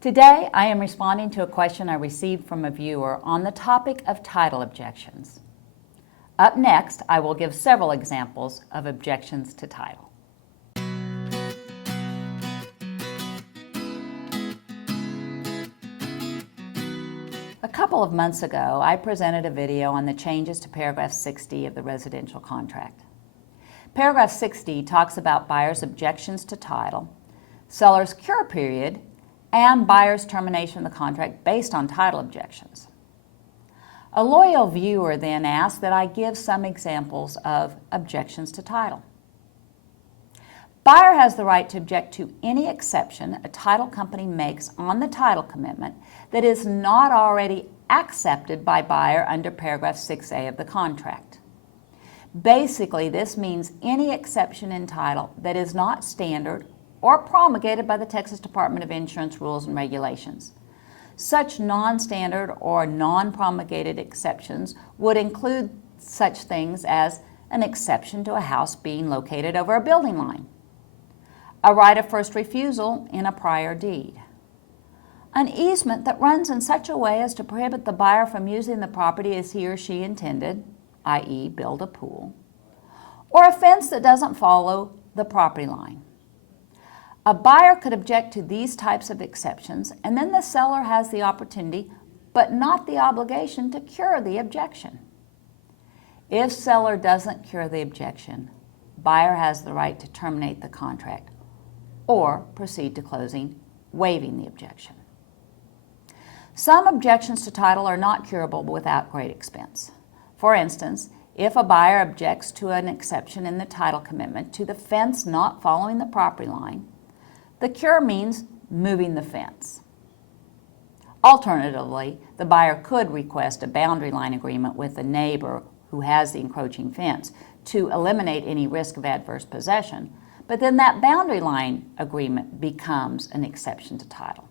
Today, I am responding to a question I received from a viewer on the topic of title objections. Up next, I will give several examples of objections to title. A couple of months ago, I presented a video on the changes to paragraph 60 of the residential contract. Paragraph 60 talks about buyer's objections to title, seller's cure period, and buyer's termination of the contract based on title objections. A loyal viewer then asked that I give some examples of objections to title. Buyer has the right to object to any exception a title company makes on the title commitment that is not already accepted by buyer under paragraph 6A of the contract. Basically, this means any exception in title that is not standard or promulgated by the Texas Department of Insurance rules and regulations. Such non-standard or non-promulgated exceptions would include such things as an exception to a house being located over a building line, a right of first refusal in a prior deed, an easement that runs in such a way as to prohibit the buyer from using the property as he or she intended, i.e. build a pool, or a fence that doesn't follow the property line. A buyer could object to these types of exceptions, and then the seller has the opportunity, but not the obligation, to cure the objection. If seller doesn't cure the objection, buyer has the right to terminate the contract or proceed to closing, waiving the objection. Some objections to title are not curable without great expense. For instance, if a buyer objects to an exception in the title commitment to the fence not following the property line, the cure means moving the fence. Alternatively, the buyer could request a boundary line agreement with the neighbor who has the encroaching fence to eliminate any risk of adverse possession, but then that boundary line agreement becomes an exception to title.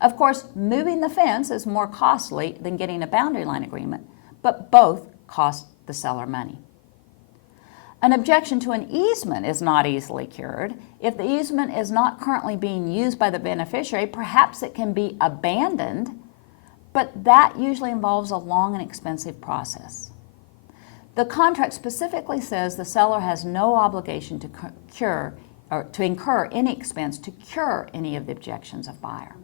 Of course, moving the fence is more costly than getting a boundary line agreement, but both cost the seller money. An objection to an easement is not easily cured. If the easement is not currently being used by the beneficiary, perhaps it can be abandoned, but that usually involves a long and expensive process. The contract specifically says the seller has no obligation to cure or to incur any expense to cure any of the objections of buyer.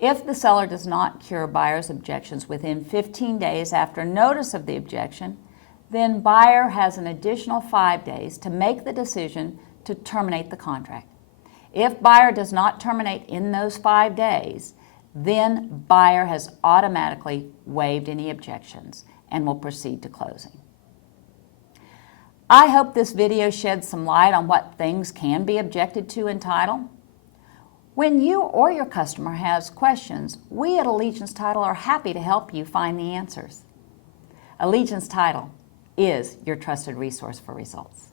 If the seller does not cure buyer's objections within 15 days after notice of the objection, then buyer has an additional 5 days to make the decision to terminate the contract. If buyer does not terminate in those 5 days, then buyer has automatically waived any objections and will proceed to closing. I hope this video sheds some light on what things can be objected to in title. When you or your customer has questions, we at Allegiance Title are happy to help you find the answers. Allegiance Title is your trusted resource for results.